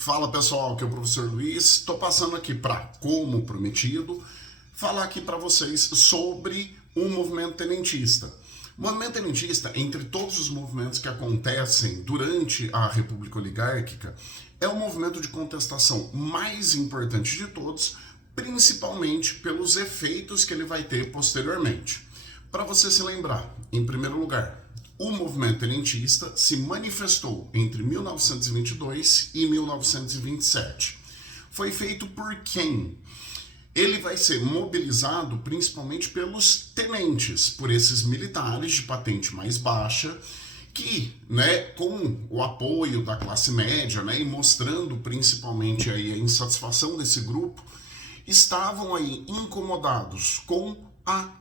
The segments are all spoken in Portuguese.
Fala pessoal, aqui é o professor Luiz. Estou passando aqui para, como prometido, falar aqui para vocês sobre o movimento tenentista. O movimento tenentista, entre todos os movimentos que acontecem durante a República Oligárquica, é o movimento de contestação mais importante de todos, principalmente pelos efeitos que ele vai ter posteriormente. Para você se lembrar, em primeiro lugar, o movimento tenentista se manifestou entre 1922 e 1927. Foi feito por quem? Ele vai ser mobilizado principalmente pelos tenentes, por esses militares de patente mais baixa, que, com o apoio da classe média, e mostrando principalmente aí a insatisfação desse grupo, estavam aí incomodados com a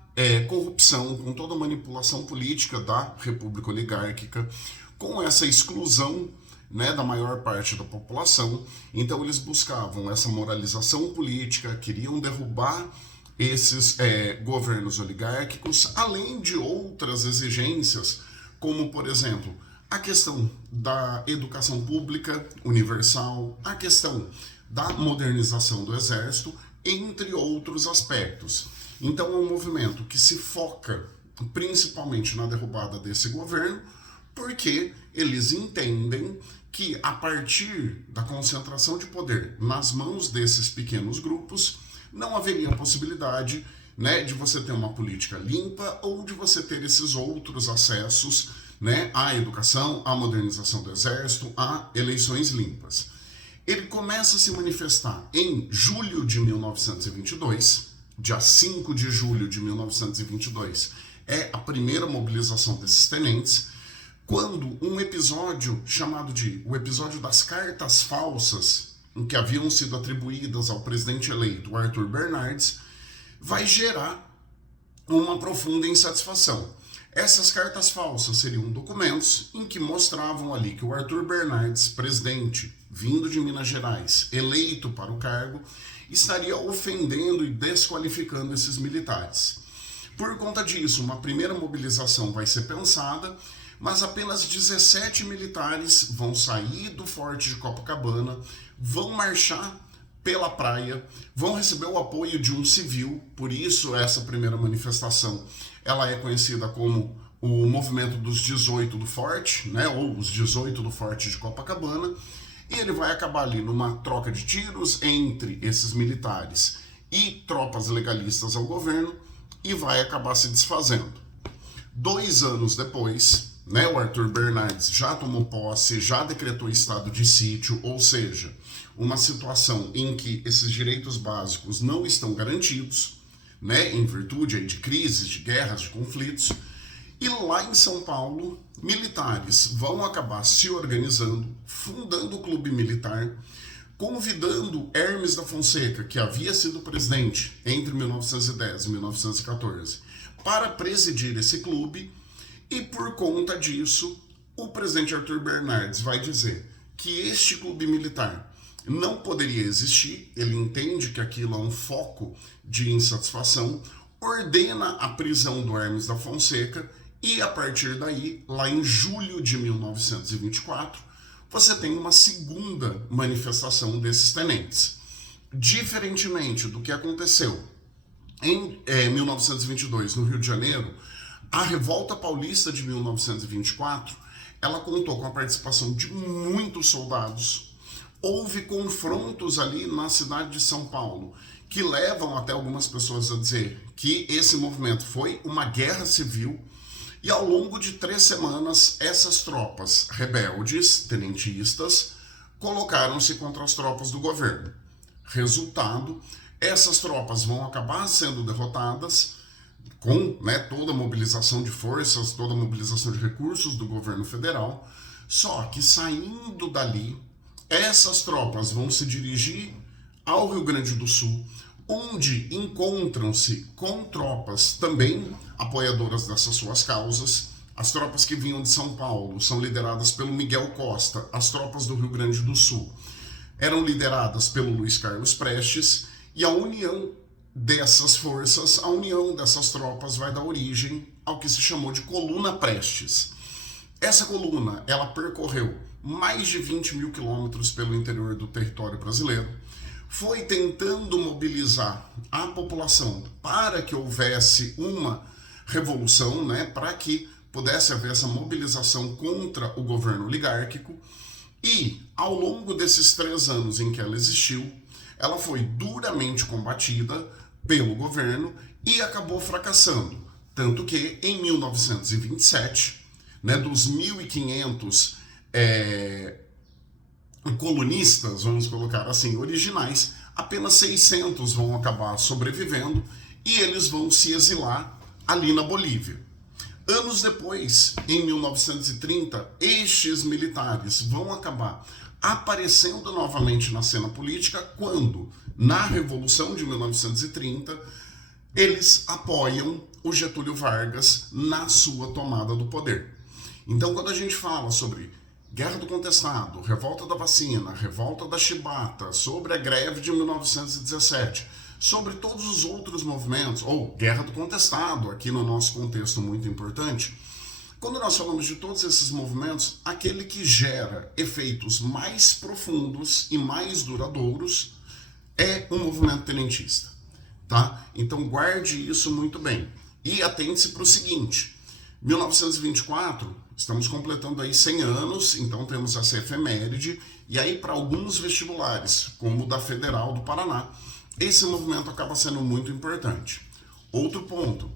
corrupção, com toda a manipulação política da República Oligárquica, com essa exclusão da maior parte da população. Então eles buscavam essa moralização política, queriam derrubar esses governos oligárquicos, além de outras exigências, como, por exemplo, a questão da educação pública universal, a questão da modernização do exército, entre outros aspectos. Então é um movimento que se foca principalmente na derrubada desse governo, porque eles entendem que a partir da concentração de poder nas mãos desses pequenos grupos, não haveria possibilidade de você ter uma política limpa ou de você ter esses outros acessos à educação, à modernização do exército, a eleições limpas. Ele começa a se manifestar em julho de 1922, dia 5 de julho de 1922, é a primeira mobilização desses tenentes, quando um episódio chamado de o episódio das cartas falsas, que haviam sido atribuídas ao presidente eleito Arthur Bernardes, vai gerar uma profunda insatisfação. Essas cartas falsas seriam documentos em que mostravam ali que o Arthur Bernardes, presidente, vindo de Minas Gerais, eleito para o cargo, estaria ofendendo e desqualificando esses militares. Por conta disso, uma primeira mobilização vai ser pensada, mas apenas 17 militares vão sair do forte de Copacabana, vão marchar pela praia, vão receber o apoio de um civil, por isso essa primeira manifestação ela é conhecida como o movimento dos 18 do forte, ou os 18 do forte de Copacabana, e ele vai acabar ali numa troca de tiros entre esses militares e tropas legalistas ao governo e vai acabar se desfazendo. 2 anos depois, o Arthur Bernardes já tomou posse, já decretou estado de sítio, ou seja, uma situação em que esses direitos básicos não estão garantidos, em virtude aí de crises, de guerras, de conflitos. E lá em São Paulo, militares vão acabar se organizando, fundando o clube militar, convidando Hermes da Fonseca, que havia sido presidente entre 1910 e 1914, para presidir esse clube. E por conta disso, o presidente Arthur Bernardes vai dizer que este clube militar não poderia existir, ele entende que aquilo é um foco de insatisfação, ordena a prisão do Hermes da Fonseca e a partir daí, lá em julho de 1924, você tem uma segunda manifestação desses tenentes. Diferentemente do que aconteceu em 1922 no Rio de Janeiro, a Revolta Paulista de 1924, ela contou com a participação de muitos soldados. Houve confrontos ali na cidade de São Paulo, que levam até algumas pessoas a dizer que esse movimento foi uma guerra civil, e ao longo de 3 semanas, essas tropas rebeldes, tenentistas, colocaram-se contra as tropas do governo. Resultado, essas tropas vão acabar sendo derrotadas com toda a mobilização de forças, toda a mobilização de recursos do governo federal, só que saindo dali, essas tropas vão se dirigir ao Rio Grande do Sul, onde encontram-se com tropas também apoiadoras dessas suas causas. As tropas que vinham de São Paulo são lideradas pelo Miguel Costa, as tropas do Rio Grande do Sul eram lideradas pelo Luiz Carlos Prestes, e a união dessas forças, a união dessas tropas vai dar origem ao que se chamou de Coluna Prestes. Essa coluna, ela percorreu mais de 20 mil quilômetros pelo interior do território brasileiro, foi tentando mobilizar a população para que houvesse uma revolução, né, para que pudesse haver essa mobilização contra o governo oligárquico, e ao longo desses 3 anos em que ela existiu, ela foi duramente combatida pelo governo e acabou fracassando. Tanto que em 1927, né, dos 1.500 colunistas, vamos colocar assim, originais, apenas 600 vão acabar sobrevivendo e eles vão se exilar ali na Bolívia. Anos depois, em 1930, estes militares vão acabar aparecendo novamente na cena política quando, na Revolução de 1930, eles apoiam o Getúlio Vargas na sua tomada do poder. Então, quando a gente fala sobre Guerra do Contestado, Revolta da Vacina, Revolta da Chibata, sobre a greve de 1917, sobre todos os outros movimentos, ou Guerra do Contestado, aqui no nosso contexto muito importante, quando nós falamos de todos esses movimentos, aquele que gera efeitos mais profundos e mais duradouros é o movimento tenentista, tá? Então guarde isso muito bem. E atente-se para o seguinte, 1924, estamos completando aí 100 anos, então temos essa efeméride, e aí para alguns vestibulares, como o da Federal do Paraná, esse movimento acaba sendo muito importante. Outro ponto,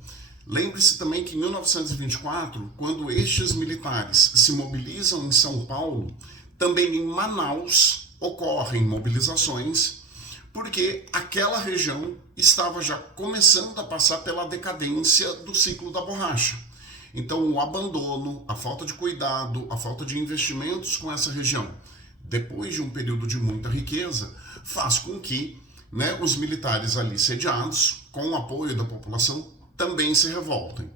lembre-se também que em 1924, quando estes militares se mobilizam em São Paulo, também em Manaus ocorrem mobilizações, porque aquela região estava já começando a passar pela decadência do ciclo da borracha. Então o abandono, a falta de cuidado, a falta de investimentos com essa região, depois de um período de muita riqueza, faz com que, né, os militares ali sediados, com o apoio da população, também se revoltem.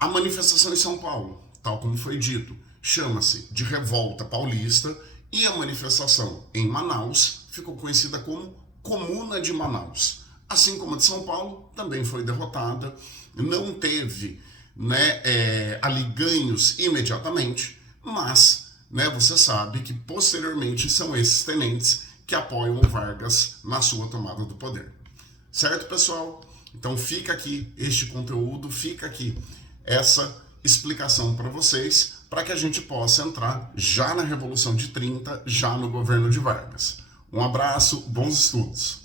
A manifestação em São Paulo, tal como foi dito, chama-se de Revolta Paulista, e a manifestação em Manaus ficou conhecida como Comuna de Manaus. Assim como a de São Paulo, também foi derrotada, não teve, né, ali ganhos imediatamente, mas, né, você sabe que posteriormente são esses tenentes que apoiam o Vargas na sua tomada do poder. Certo, pessoal? Então fica aqui este conteúdo, fica aqui essa explicação para vocês, para que a gente possa entrar já na Revolução de 30, já no governo de Vargas. Um abraço, bons estudos!